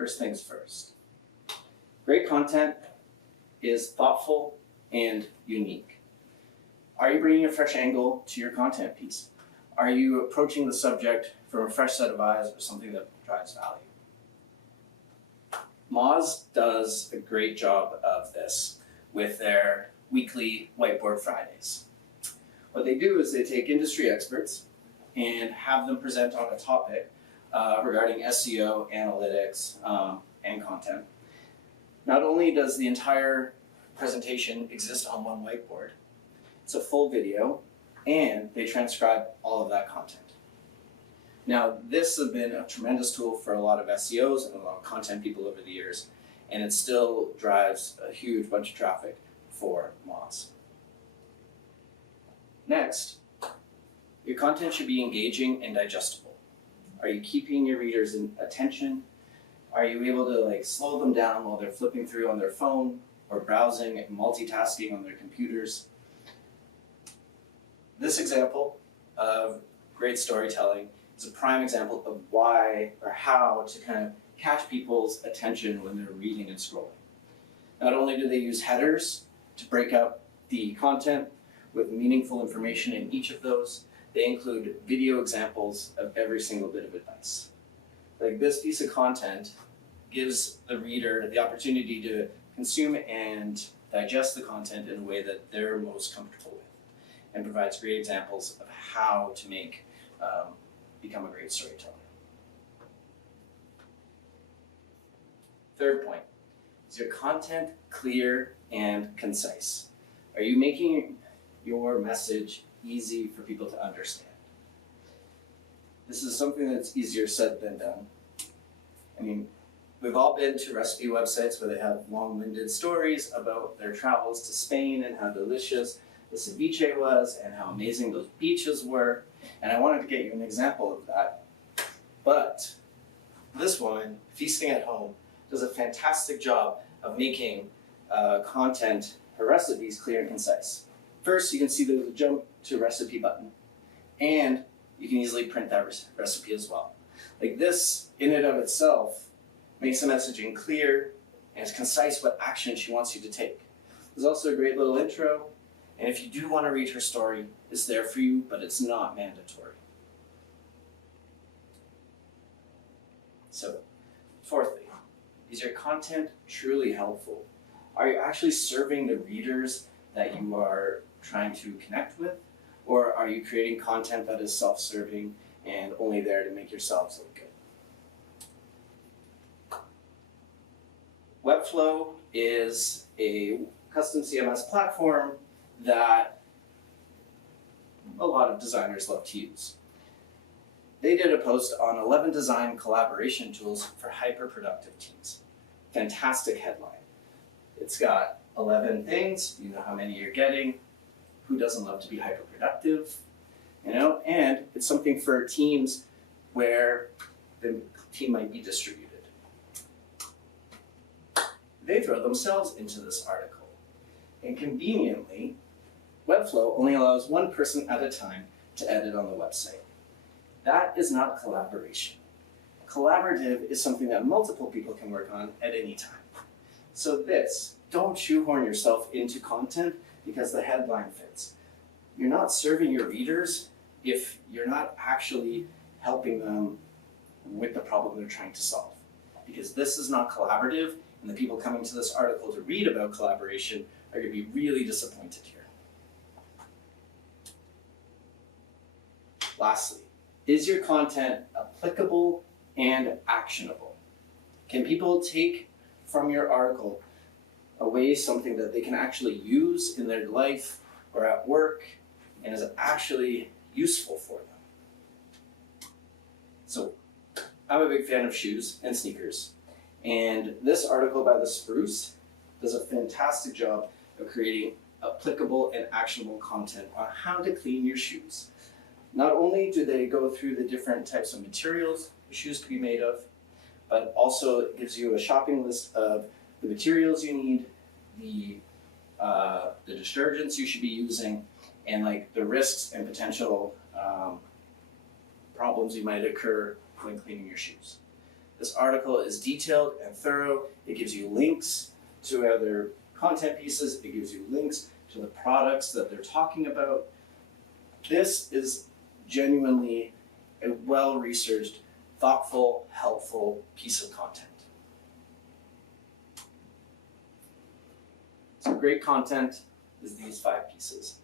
First things first. Great content is thoughtful and unique. Are you bringing a fresh angle to your content piece? Are you approaching the subject from a fresh set of eyes or something that drives value? Moz does a great job of this with their weekly Whiteboard Fridays. What they do is they take industry experts and have them present on a topic regarding SEO, analytics, and content. Not only does the entire presentation exist on one whiteboard, it's a full video, and they transcribe all of that content. Now, this has been a tremendous tool for a lot of SEOs and a lot of content people over the years, and it still drives a huge bunch of traffic for Moz. Next, your content should be engaging and digestible. Are you keeping your readers' attention? Are you able to slow them down while they're flipping through on their phone or browsing and multitasking on their computers? This example of great storytelling is a prime example of why or how to kind of catch people's attention when they're reading and scrolling. Not only do they use headers to break up the content with meaningful information in each of those, they include video examples of every single bit of advice. Like this piece of content gives the reader the opportunity to consume and digest the content in a way that they're most comfortable with, and provides great examples of how to become a great storyteller. Third point, is your content clear and concise? Are you making your message easy for people to understand? This is something that's easier said than done. I mean, we've all been to recipe websites where they have long-winded stories about their travels to Spain and how delicious the ceviche was and how amazing those beaches were. And I wanted to get you an example of that. But this woman, Feasting at Home, does a fantastic job of making content, her recipes, clear and concise. First, you can see there's a jump to recipe button, and you can easily print that recipe as well. Like this, in and of itself, makes the messaging clear and it's concise what action she wants you to take. There's also a great little intro, and if you do want to read her story, it's there for you, but it's not mandatory. So, fourthly, is your content truly helpful? Are you actually serving the readers that you are trying to connect with? Or are you creating content that is self-serving and only there to make yourselves look good? Webflow is a custom CMS platform that a lot of designers love to use. They did a post on 11 design collaboration tools for hyper-productive teams. Fantastic headline. It's got 11 things, you know how many you're getting. Who doesn't love to be hyper-productive? And it's something for teams where the team might be distributed. They throw themselves into this article. And conveniently, Webflow only allows one person at a time to edit on the website. That is not collaboration. Collaborative is something that multiple people can work on at any time. So don't shoehorn yourself into content because the headline fits. You're not serving your readers if you're not actually helping them with the problem they're trying to solve. Because this is not collaborative, and the people coming to this article to read about collaboration are going to be really disappointed here. Lastly, is your content applicable and actionable? Can people take from your article away something that they can actually use in their life or at work and is actually useful for them? So, I'm a big fan of shoes and sneakers, and this article by The Spruce does a fantastic job of creating applicable and actionable content on how to clean your shoes. Not only do they go through the different types of materials the shoes can be made of, but also it gives you a shopping list of the materials you need, the detergents you should be using, and the risks and potential problems you might occur when cleaning your shoes. This article is detailed and thorough. It gives you links to other content pieces. It gives you links to the products that they're talking about. This is genuinely a well-researched, thoughtful, helpful piece of content. So great content is these 5 pieces.